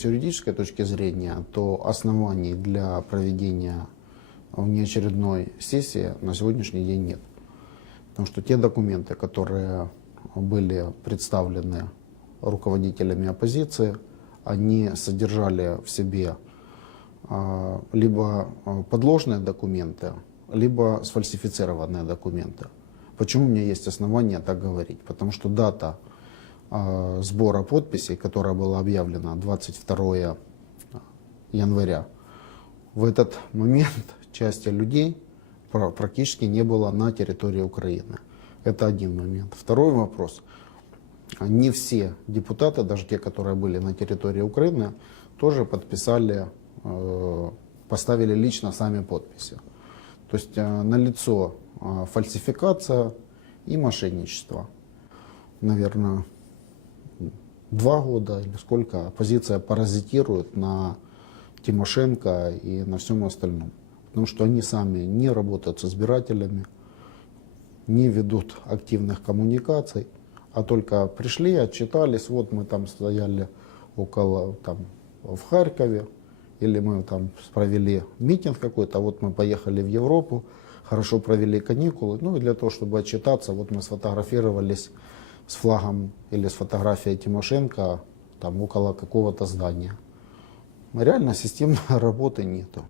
С юридической точки зрения, то оснований для проведения внеочередной сессии на сегодняшний день нет. Потому что те документы, которые были представлены руководителями оппозиции, они содержали в себе а, либо а, подложные документы, либо сфальсифицированные документы. Почему у меня есть основания так говорить? Потому что дата сбора подписей, которая была объявлена 22 января, в этот момент части людей пра- практически не было на территории Украины. Это один момент. Второй вопрос. А Не все депутаты, даже те, которые были на территории Украины, тоже подписали, э, поставили лично сами подписи. То есть э, налицо э, фальсификация и мошенничество. Наверное, два года или сколько оппозиция паразитирует на Тимошенко и на всем остальном. Потому что они сами не работают с избирателями, не ведут активных коммуникаций, а только пришли, отчитались, вот мы там стояли около, там, в Харькове, или мы там провели митинг какой-то, вот мы поехали в Европу, хорошо провели каникулы, ну и для того, чтобы отчитаться, вот мы сфотографировались с флагом или с фотографией Тимошенко там около какого-то здания. Реально системной работы нету.